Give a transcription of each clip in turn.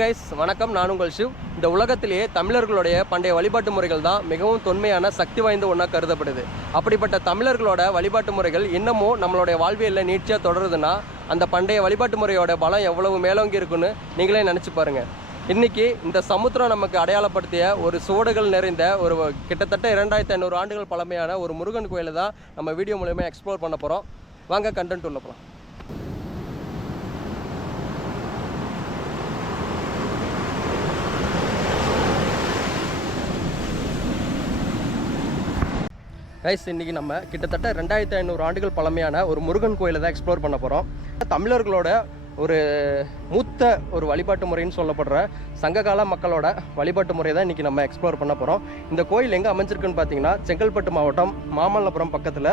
Guys வணக்கம். நான் உங்கள் சிவ். இந்த உலகத்திலேயே தமிழர்களுடைய பண்டைய வழிபாட்டு முறைகள் தான் மிகவும் தொன்மையான சக்தி வாய்ந்த ஒன்றா கருதப்படுது. அப்படிப்பட்ட தமிழர்களோட வழிபாட்டு முறைகள் இன்னமும் நம்மளுடைய வாழ்வியலில் நீட்சியாக தொடருதுன்னா அந்த பண்டைய வழிபாட்டு முறையோட பலம் எவ்வளவு மேலோங்கி இருக்குன்னு நீங்களே நினச்சி பாருங்க. இன்னைக்கு இந்த சமுத்திரம் நமக்கு அடையாளப்படுத்திய ஒரு சுவடுகள் நிறைந்த ஒரு கிட்டத்தட்ட இரண்டாயிரத்தி ஐநூறு ஆண்டுகள் பழமையான ஒரு முருகன் கோயிலை தான் நம்ம வீடியோ மூலயமா எக்ஸ்ப்ளோர் பண்ண போகிறோம் வாங்க கண்டென்ட் உள்ள போகலாம் கைஸ் இன்றைக்கி நம்ம கிட்டத்தட்ட ரெண்டாயிரத்தி ஐநூறு ஆண்டுகள் பழமையான ஒரு முருகன் கோயிலை தான் எக்ஸ்ப்ளோர் பண்ண போகிறோம் தமிழர்களோட ஒரு மூத்த ஒரு வழிபாட்டு முறைன்னு சொல்லப்படுற சங்ககால மக்களோட வழிபாட்டு முறை தான் இன்றைக்கி நம்ம எக்ஸ்ப்ளோர் பண்ண போகிறோம் இந்த கோயில் எங்கே அமைஞ்சிருக்குன்னு பார்த்தீங்கன்னா செங்கல்பட்டு மாவட்டம் மாமல்லபுரம் பக்கத்தில்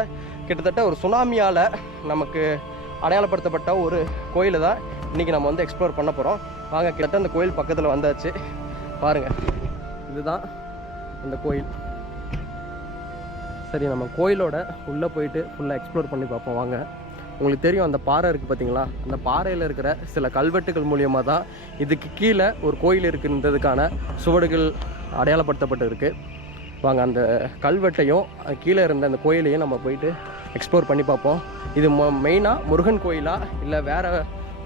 கிட்டத்தட்ட ஒரு சுனாமியால் நமக்கு அடையாளப்படுத்தப்பட்ட ஒரு கோயிலை தான் இன்றைக்கி நம்ம வந்து எக்ஸ்ப்ளோர் பண்ண போகிறோம் வாங்க கிட்டத்தட்ட அந்த கோயில் பக்கத்தில் வந்தாச்சு. பாருங்கள் இதுதான் அந்த கோயில். சரி நம்ம கோயிலோட உள்ளே போயிட்டு ஃபுல்லாக எக்ஸ்ப்ளோர் பண்ணி பார்ப்போம். வாங்க. உங்களுக்கு தெரியும் அந்த பாறை இருக்குது பார்த்தீங்களா அந்த பாறையில் இருக்கிற சில கல்வெட்டுகள் மூலியமாக தான் இதுக்கு கீழே ஒரு கோயில் இருக்குன்றதுக்கான சுவடுகள் அடையாளப்படுத்தப்பட்டு இருக்குது வாங்க அந்த கல்வெட்டையும் கீழே இருந்த அந்த கோயிலையும் நம்ம போயிட்டு எக்ஸ்ப்ளோர் பண்ணி பார்ப்போம். இது மெயினாக முருகன் கோயிலா? இல்லை வேறு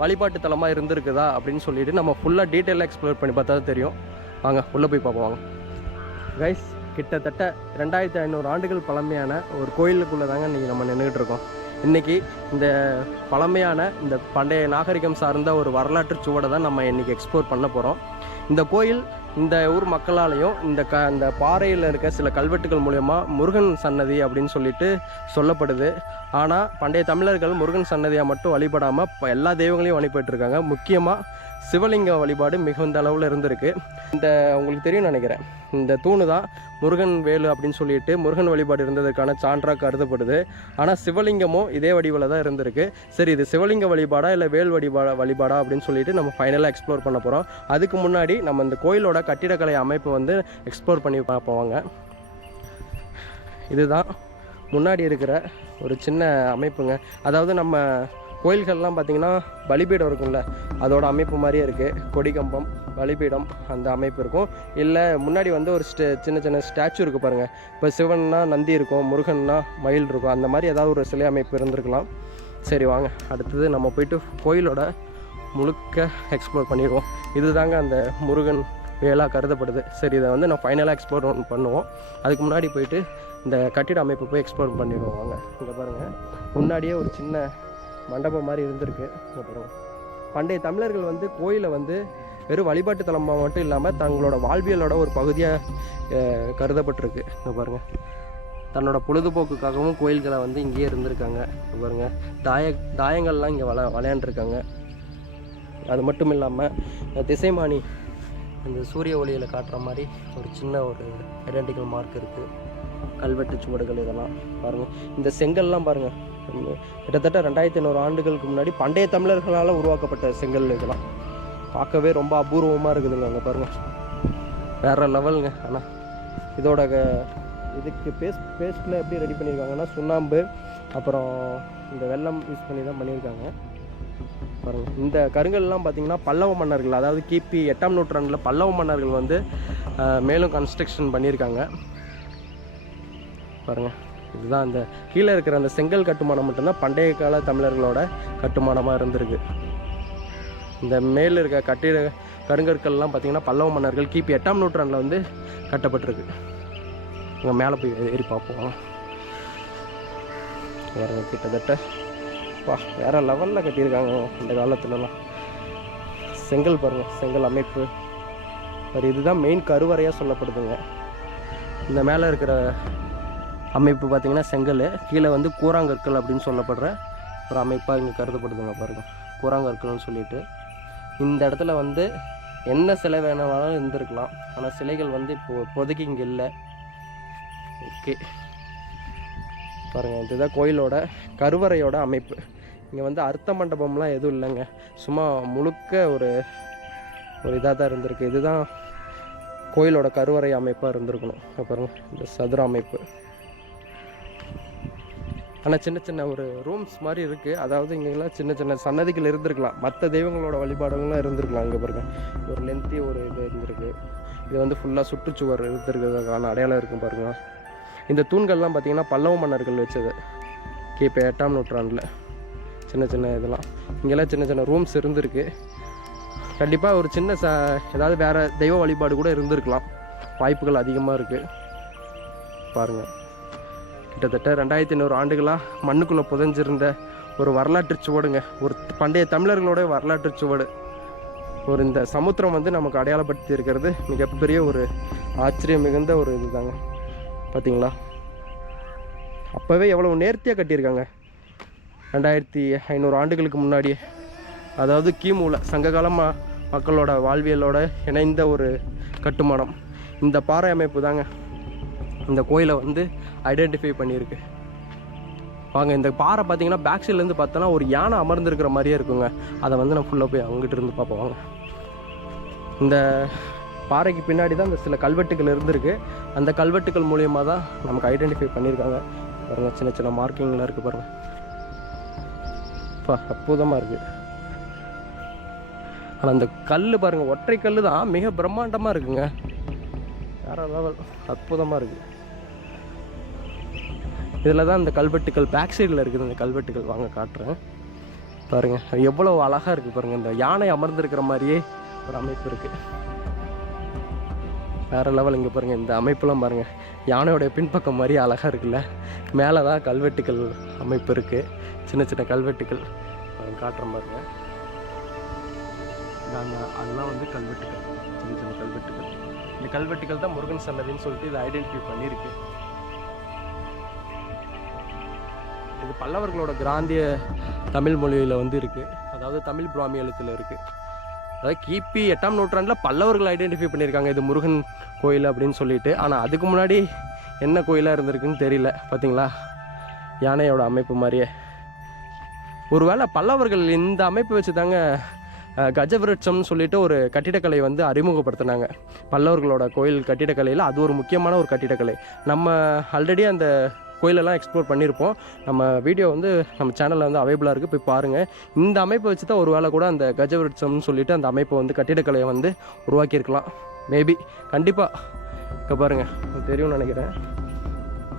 வழிபாட்டு தலமாக இருந்திருக்குதா? அப்படின்னு சொல்லிட்டு நம்ம ஃபுல்லாக டீட்டெயிலாக எக்ஸ்ப்ளோர் பண்ணி பார்த்தா தெரியும். வாங்க உள்ளே போய் பார்ப்போம் வாங்க. கைஸ் கிட்டத்தட்ட ரெண்டாயிரத்தி ஐநூறு ஆண்டுகள் பழமையான ஒரு கோயிலுக்குள்ளே தாங்க இன்றைக்கி நம்ம நின்றுட்டு இருக்கோம். இன்றைக்கி இந்த பழமையான இந்த பண்டைய நாகரிகம் சார்ந்த ஒரு வரலாற்று சுவடை தான் நம்ம இன்றைக்கி எக்ஸ்ப்ளோர் பண்ண போகிறோம் இந்த கோயில் இந்த ஊர் மக்களாலையும் இந்த க இந்த பாறையில் இருக்க சில கல்வெட்டுகள் மூலயமா முருகன் சன்னதி அப்படின்னு சொல்லிட்டு சொல்லப்படுது. ஆனால் பண்டைய தமிழர்கள் முருகன் சன்னதியாக மட்டும் வழிபடாமல் இப்போ எல்லா தெய்வங்களையும் வழிபட்டுருக்காங்க. முக்கியமாக சிவலிங்க வழிபாடு மிகுந்த அளவில் இருந்திருக்கு. இந்த உங்களுக்கு தெரியும் நினைக்கிறேன். இந்த தூணு தான் முருகன் வேலு அப்படின்னு சொல்லிட்டு முருகன் வழிபாடு இருந்ததுக்கான சான்றாக கருதப்படுது. ஆனால் சிவலிங்கமும் இதே வடிவில் தான் இருந்திருக்கு. சரி இது சிவலிங்க வழிபாடா இல்லை வேல் வழிபாடா வழிபாடா அப்படின்னு சொல்லிட்டு நம்ம ஃபைனலாக எக்ஸ்ப்ளோர் பண்ண போகிறோம் அதுக்கு முன்னாடி நம்ம இந்த கோயிலோட கட்டிடக்கலை அமைப்பு வந்து எக்ஸ்ப்ளோர் பண்ணி பார்ப்போங்க இதுதான் முன்னாடி இருக்கிற ஒரு சின்ன அமைப்புங்க. அதாவது நம்ம கோயில்கள்லாம் பார்த்திங்கன்னா பலிபீடம் இருக்கும்ல அதோட அமைப்பு மாதிரியே இருக்குது கொடிக்கம்பம் பலிபீடம் அந்த அமைப்பு இருக்கும். இல்லை முன்னாடி வந்து ஒரு ஸ்டே சின்ன சின்ன ஸ்டாச்சு இருக்குது பாருங்கள் இப்போ சிவன்னா நந்தி இருக்கும் முருகன்னா மயில் இருக்கும். அந்த மாதிரி ஏதாவது ஒரு சிலை அமைப்பு இருந்திருக்கலாம். சரி வாங்க. அடுத்தது நம்ம போயிட்டு கோயிலோட முழுக்க எக்ஸ்ப்ளோர் பண்ணிடுவோம். இதுதாங்க அந்த முருகன் வேலாக கருதப்படுது. சரி இதை வந்து நான் ஃபைனலாக எக்ஸ்ப்ளோர் பண்ணுவோம். அதுக்கு முன்னாடி போயிட்டு இந்த கட்டிட அமைப்பு போய் எக்ஸ்ப்ளோர் பண்ணிடுவோம். வாங்க இங்கே பாருங்கள் முன்னாடியே ஒரு சின்ன மண்டபம் மாதிரி இருந்திருக்கு. அப்புறம் பண்டைய தமிழர்கள் வந்து கோயிலை வந்து வெறும் வழிபாட்டு தலமாக மட்டும் இல்லாமல் தங்களோட வாழ்வியலோட ஒரு பகுதியாக கருதப்பட்டிருக்கு. இங்கே பாருங்கள் தன்னோட பொழுதுபோக்குக்காகவும் கோயில்களை வந்து இங்கேயே இருந்திருக்காங்க. இங்க பாருங்க. தாய தாயங்கள்லாம் இங்கே விளா விளையாண்டுருக்காங்க. அது மட்டும் இல்லாமல் திசைமானி இந்த சூரிய ஒளியில் காட்டுற மாதிரி ஒரு சின்ன ஒரு ஐடென்டிக்கல் மார்க் இருக்குது கல்வெட்டு சுவடுகள் இதெல்லாம். பாருங்கள் இந்த செங்கல்லாம் பாருங்கள் கிட்டத்தட்ட ரெண்டாயிரத்தி ஐநூறு ஆண்டுகளுக்கு முன்னாடி பண்டைய தமிழர்களால் உருவாக்கப்பட்ட செங்கல் இதெல்லாம். பார்க்கவே ரொம்ப அபூர்வமாக இருக்குதுங்க அங்கே பாருங்கள் வேறு லெவலுங்க ஆனால் இதோட க- இதுக்கு பேஸ்ட் பேஸ்ட்டில் எப்படி ரெடி பண்ணியிருக்காங்கன்னா சுண்ணாம்பு அப்புறம் இந்த வெல்லம் யூஸ் பண்ணி தான் பண்ணியிருக்காங்க பாருங்கள் இந்த கருங்கல்லாம் பார்த்திங்கன்னா பல்லவ மன்னர்கள் அதாவது கிபி எட்டாம் நூற்றாண்டில் பல்லவ மன்னர்கள் வந்து மேலும் கன்ஸ்ட்ரக்ஷன் பண்ணியிருக்காங்க பாருங்கள் இதுதான் அந்த கீழே இருக்கிற அந்த செங்கல் கட்டுமானம் மட்டும்தான் பண்டைய கால தமிழர்களோட கட்டுமானமாக இருந்திருக்கு. இந்த மேல் இருக்க கட்டிட கருங்கற்கள்லாம் பார்த்தீங்கன்னா பல்லவ மன்னர்கள் கிபி எட்டாம் நூற்றாண்டில் வந்து கட்டப்பட்டிருக்கு. இங்கே மேலே போய் ஏறி பார்ப்போம். வேறு கிட்டத்தட்ட பா வேறு லெவலில் கட்டியிருக்காங்க இந்த காலத்துலலாம். செங்கல் பாருங்கள் செங்கல் அமைப்பு. ஒரு இதுதான் மெயின் கருவறையாக சொல்லப்படுதுங்க. இந்த மேலே இருக்கிற அமைப்பு பார்த்தீங்கன்னா செங்கல் கீழே வந்து கூராங்கற்கள் அப்படின்னு சொல்லப்படுற ஒரு அமைப்பாக இங்கே கருதப்படுதுங்க பாருங்கள் கூராங்கற்கள்னு சொல்லிட்டு. இந்த இடத்துல வந்து என்ன சிலை வேணாலும் இருந்திருக்கலாம். ஆனால் சிலைகள் வந்து இப்போ இப்போதைக்கு இங்கே இல்லை. ஓகே. பாருங்கள் இதுதான் கோயிலோட கருவறையோட அமைப்பு. இங்கே வந்து அர்த்த மண்டபம்லாம் எதுவும் இல்லைங்க. சும்மா முழுக்க ஒரு ஒரு இதாக தான் இருந்திருக்கு. இதுதான் கோயிலோட கருவறை அமைப்பாக இருந்திருக்கணும். அப்புறம் இந்த சதுர அமைப்பு. ஆனால் சின்ன சின்ன ஒரு ரூம்ஸ் மாதிரி இருக்குது அதாவது இங்கெல்லாம் சின்ன சின்ன சன்னதிகள் இருந்திருக்கலாம். மற்ற தெய்வங்களோட வழிபாடுகள்லாம் இருந்திருக்கலாம் அங்கே பாருங்க. ஒரு லென்த்தி ஒரு இது இருந்திருக்கு. இது வந்து ஃபுல்லாக சுற்றுச்சுவர் இருந்திருக்கிறதுக்கான அடையாளம் இருக்கும் பாருங்க. இந்த தூண்கள்லாம் பார்த்தீங்கன்னா பல்லவ மன்னர்கள் வச்சது. கிபி எட்டாம் நூற்றாண்டில். சின்ன சின்ன இதெல்லாம். இங்கெல்லாம் சின்ன சின்ன ரூம்ஸ் இருந்திருக்கு. கண்டிப்பாக ஒரு சின்ன ச ஏதாவது வேறு தெய்வ வழிபாடு கூட இருந்திருக்கலாம். வாய்ப்புகள் அதிகமாக இருக்குது பாருங்கள் கிட்டத்தட்ட ரெண்டாயிரத்தி ஐநூறு ஆண்டுகளாக மண்ணுக்குள்ளே புதைஞ்சிருந்த ஒரு வரலாற்று சுவடுங்க. ஒரு பண்டைய தமிழர்களோட வரலாற்று சுவடு. ஒரு இந்த சமுத்திரம் வந்து நமக்கு அடையாளப்படுத்தி இருக்கிறது. மிகப்பெரிய ஒரு ஆச்சரியம் மிகுந்த ஒரு இதுதாங்க. பார்த்தீங்களா அப்போவே எவ்வளோ நேர்த்தியாக கட்டியிருக்காங்க. ரெண்டாயிரத்தி ஐநூறு ஆண்டுகளுக்கு முன்னாடியே. அதாவது கிமுவில் சங்ககால ம மக்களோட வாழ்வியலோட இணைந்த ஒரு கட்டுமானம். இந்த பாறை அமைப்பு தாங்க இந்த கோயிலை வந்து ஐடென்டிஃபை பண்ணியிருக்கு. வாங்க இந்த பாறை பார்த்தீங்கன்னா பேக் சைட்லேருந்து பார்த்தோன்னா ஒரு யானை அமர்ந்துருக்கிற மாதிரியே இருக்குங்க. அதை வந்து நான் ஃபுல்லாக போய் அங்கிட்டு இருந்து பார்ப்போம். வாங்க. இந்த பாறைக்கு பின்னாடி தான் இந்த சில கல்வெட்டுகள் இருந்திருக்கு. அந்த கல்வெட்டுகள் மூலியமாக தான் நமக்கு ஐடென்டிஃபை பண்ணியிருக்காங்க. பாருங்கள் சின்ன சின்ன மார்க்கிங்லாம் இருக்குது பாருங்கள் இப்போ அற்புதமாக இருக்குது ஆனால் அந்த கல் பாருங்கள் ஒற்றை கல் தான். மிக பிரம்மாண்டமாக இருக்குங்க. வேறு லெவல். அற்புதமாக இருக்குது இதில் தான் இந்த கல்வெட்டுகள் பேக் சைடில் இருக்குது இந்த கல்வெட்டுகள். வாங்க காட்டுறேன். பாருங்கள் அது எவ்வளோ அழகாக இருக்குது பாருங்கள் இந்த யானை அமர்ந்திருக்கிற மாதிரியே ஒரு அமைப்பு இருக்குது வேறு லெவல் இங்கே பாருங்கள் இந்த அமைப்புலாம் பாருங்கள் யானையோடைய பின்பக்கம் மாதிரி அழகாக இருக்குல்ல. மேலே தான் கல்வெட்டுகள் அமைப்பு இருக்குது சின்ன சின்ன கல்வெட்டுகள். காட்டுற காட்டுறேன் பாருங்கள் நாங்கள் அதெல்லாம் வந்து கல்வெட்டுகள். சின்ன சின்ன கல்வெட்டுகள். இந்த கல்வெட்டுகள் தான் முருகன் சன்னதின்னு சொல்லிட்டு இதை ஐடென்டிஃபை பண்ணியிருக்கு. பல்லவர்களோட கிராந்திய தமிழ் மொழியில் வந்து இருக்குது அதாவது தமிழ் பிராமி எழுத்தில் இருக்குது அதாவது கிபி எட்டாம் நூற்றாண்டில் பல்லவர்கள் ஐடென்டிஃபை பண்ணியிருக்காங்க. இது முருகன் கோயில் அப்படின்னு சொல்லிட்டு. ஆனால் அதுக்கு முன்னாடி என்ன கோயிலாக இருந்திருக்குன்னு தெரியல. பார்த்தீங்களா யானையோட அமைப்பு மாதிரியே. ஒருவேளை பல்லவர்கள் இந்த அமைப்பு வச்சு தாங்க கஜவிருட்சம்னு சொல்லிட்டு ஒரு கட்டிடக்கலை வந்து அறிமுகப்படுத்தினாங்க. பல்லவர்களோட கோயில் கட்டிடக்கலையில். அது ஒரு முக்கியமான ஒரு கட்டிடக்கலை. நம்ம ஆல்ரெடி அந்த கோயிலெல்லாம் எக்ஸ்ப்ளோர் பண்ணியிருப்போம். நம்ம வீடியோ வந்து நம்ம சேனலில் வந்து அவைபிளாக இருக்குது போய் பாருங்கள் இந்த அமைப்பை வச்சு தான் ஒரு வேளை கூட அந்த கஜவிருட்சம்னு சொல்லிட்டு அந்த அமைப்பை வந்து கட்டிடக்கலையை வந்து உருவாக்கியிருக்கலாம். மேபி கண்டிப்பாக இப்போ பாருங்கள் தெரியும்னு நினைக்கிறேன்.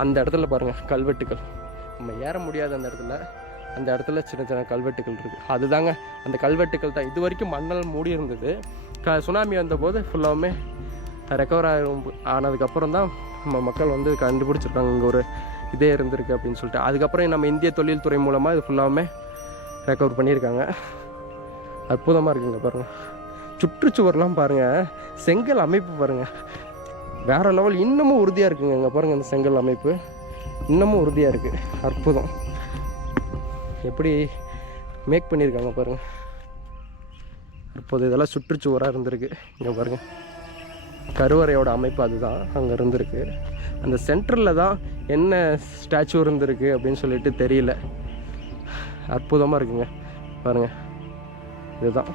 அந்த இடத்துல பாருங்கள் கல்வெட்டுகள் நம்ம ஏற முடியாத அந்த இடத்துல. அந்த இடத்துல சின்ன சின்ன கல்வெட்டுகள் இருக்குது அதுதாங்க. அந்த கல்வெட்டுகள் தான். இது வரைக்கும் மண்ணல் மூடி இருந்தது. க சுனாமி வந்தபோது ஃபுல்லாகவுமே ரெக்கவர் ஆகும் ஆனதுக்கப்புறம் தான் நம்ம மக்கள் வந்து கண்டுபிடிச்சிருக்காங்க. இங்கே ஒரு இதே இருந்திருக்கு அப்படின்னு சொல்லிட்டு. அதுக்கப்புறம் நம்ம இந்திய தொழில்துறை மூலமாக இது ஃபுல்லாகவுமே ரெக்கவர் பண்ணியிருக்காங்க. அற்புதமாக இருக்குங்க பாருங்கள் சுற்றுச்சுவர்லாம் பாருங்கள் செங்கல் அமைப்பு பாருங்கள் வேற லெவல் இன்னமும் உறுதியாக இருக்குங்க இங்கே பாருங்கள் இந்த செங்கல் அமைப்பு. இன்னமும் உறுதியாக இருக்குது அற்புதம். எப்படி மேக் பண்ணியிருக்காங்க பாருங்கள் அற்புதம். இதெல்லாம் சுற்றுச்சுவராக இருந்திருக்கு. இங்கே பாருங்கள் கருவறையோட அமைப்பு அதுதான். அங்கே இருந்திருக்கு. அந்த சென்டரில் தான் என்ன ஸ்டாச்சு இருந்திருக்கு அப்படின்னு சொல்லிட்டு தெரியல. அற்புதமாக இருக்குங்க. பாருங்கள் இதுதான்.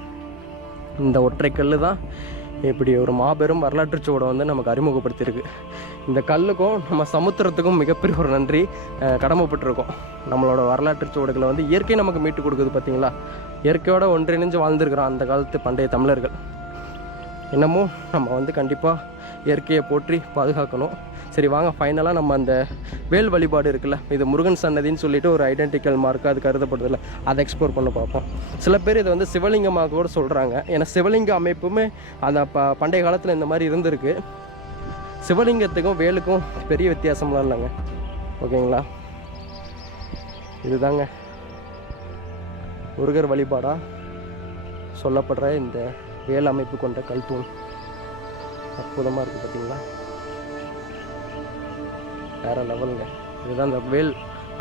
இந்த ஒற்றை கல் தான் இப்படி ஒரு மாபெரும் வரலாற்று சுவடை வந்து நமக்கு அறிமுகப்படுத்தியிருக்கு. இந்த கல்லுக்கும் நம்ம சமுத்திரத்துக்கும் மிகப்பெரிய ஒரு நன்றி கடமைப்பட்டிருக்கோம். நம்மளோட வரலாற்று சுவடுகளை வந்து இயற்கை நமக்கு மீட்டு கொடுக்குது பார்த்தீங்களா இயற்கையோட ஒன்றிணைஞ்சு வாழ்ந்துருக்கிறோம் அந்த காலத்து பண்டைய தமிழர்கள். இன்னமும் நம்ம வந்து கண்டிப்பாக இயற்கையை போற்றி பாதுகாக்கணும். சரி வாங்க ஃபைனலாக நம்ம அந்த வேல் வழிபாடு இருக்குல்ல இது முருகன் சன்னதின்னு சொல்லிட்டு ஒரு ஐடென்டிக்கல் மார்க்காக அது கருதப்படுதில்ல அதை எக்ஸ்ப்ளோர் பண்ண பார்ப்போம். சில பேர் இதை வந்து சிவலிங்கமாக கூட சொல்கிறாங்க ஏன்னா சிவலிங்க அமைப்புமே அந்த ப பண்டைய காலத்தில் இந்த மாதிரி இருந்திருக்கு. சிவலிங்கத்துக்கும் வேலுக்கும் பெரிய வித்தியாசம்லாம் இல்லைங்க. ஓகேங்களா? இதுதாங்க முருகர் வழிபாடாக சொல்லப்படுற இந்த வேல் அமைப்பு கொண்ட கல் தூண். அற்புதமாக இருக்குது பார்த்தீங்களா வேற லெவலுங்க. இதுதான் இந்த வேல்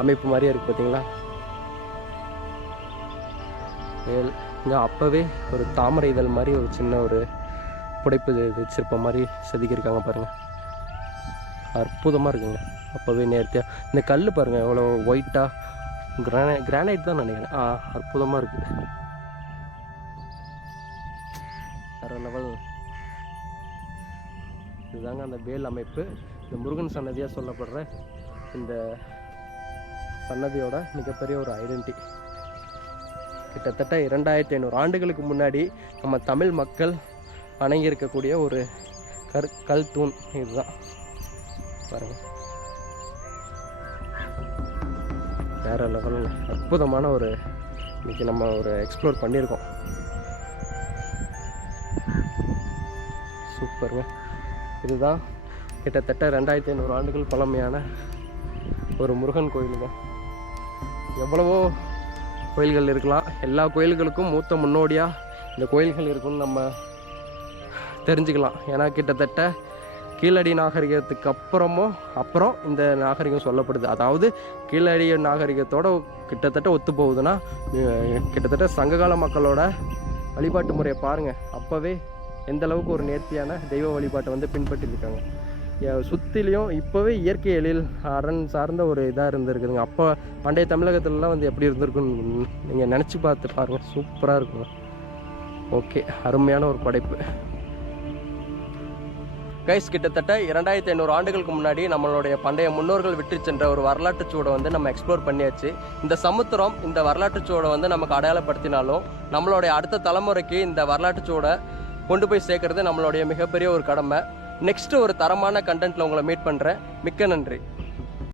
அமைப்பு மாதிரியே இருக்குது பார்த்தீங்களா வேல் இங்கே அப்போவே ஒரு தாமரை இதழ் மாதிரி ஒரு சின்ன ஒரு புடைப்பு இது சிற்பம் மாதிரி செதுக்கியிருக்காங்க பாருங்கள் அற்புதமாக இருக்குங்க. அப்போவே நேர்த்தியாக இந்த கல் பாருங்கள் எவ்வளோ ஒயிட்டாக கிரானை கிரானைட் தான் நினைக்கிறேன். ஆ அற்புதமாக இருக்குது வேற லெவல். இதுதாங்க அந்த வேல் அமைப்பு. இந்த முருகன் சன்னதியாக சொல்லப்படுற இந்த சன்னதியோட மிகப்பெரிய ஒரு ஐடென்டி கிட்டத்தட்ட இரண்டாயிரத்தி ஐநூறு ஆண்டுகளுக்கு முன்னாடி நம்ம தமிழ் மக்கள் வணங்கி இருக்கக்கூடிய ஒரு கரு கல் தூண் இதுதான். பாருங்கள் வேற லெவலில் அற்புதமான ஒரு இன்றைக்கி நம்ம ஒரு எக்ஸ்ப்ளோர் பண்ணியிருக்கோம். சூப்பருங்க இதுதான் கிட்டத்தட்ட ரெண்டாயிரத்தி ஐநூறு ஆண்டுகள் பழமையான ஒரு முருகன் கோயிலுங்க. எவ்வளவோ கோயில்கள் இருக்கலாம். எல்லா கோயில்களுக்கும் மூத்த முன்னோடியாக இந்த கோயில்கள் இருக்குன்னு நம்ம தெரிஞ்சுக்கலாம். ஏன்னா கிட்டத்தட்ட கீழடி நாகரிகத்துக்கு அப்புறமும் அப்புறம் இந்த நாகரிகம் சொல்லப்படுது. அதாவது கீழடி நாகரிகத்தோட கிட்டத்தட்ட ஒத்து போகுதுன்னா கிட்டத்தட்ட சங்ககால மக்களோட வழிபாட்டு முறையை பாருங்கள் அப்போவே எந்த அளவுக்கு ஒரு நேர்த்தியான தெய்வ வழிபாட்டை வந்து பின்பற்றிருக்காங்க சுற்றிலையும் இப்போவே இயற்கை எழில் அரண் சார்ந்த ஒரு இதாக இருந்திருக்குதுங்க. அப்போ பண்டைய தமிழகத்துலலாம் வந்து எப்படி இருந்திருக்குன்னு நீங்கள் நினச்சி பார்த்து பாருங்கள் சூப்பராக இருக்கும் ஓகே அருமையான ஒரு படைப்பு. கைஸ் கிட்டத்தட்ட இரண்டாயிரத்தி ஐநூறு ஆண்டுகளுக்கு முன்னாடி நம்மளுடைய பண்டைய முன்னோர்கள் விட்டு சென்ற ஒரு வரலாற்று சூடை வந்து நம்ம எக்ஸ்ப்ளோர் பண்ணியாச்சு. இந்த சமுத்திரம் இந்த வரலாற்று சூடை வந்து நமக்கு அடையாளப்படுத்தினாலும் நம்மளுடைய அடுத்த தலைமுறைக்கு இந்த வரலாற்று சூடை கொண்டு போய் சேர்க்கறது நம்மளுடைய மிகப்பெரிய ஒரு கடமை. நெக்ஸ்ட் ஒரு தரமான கண்டென்ட்ல உங்களை மீட் பண்ணுறேன் மிக்க நன்றி.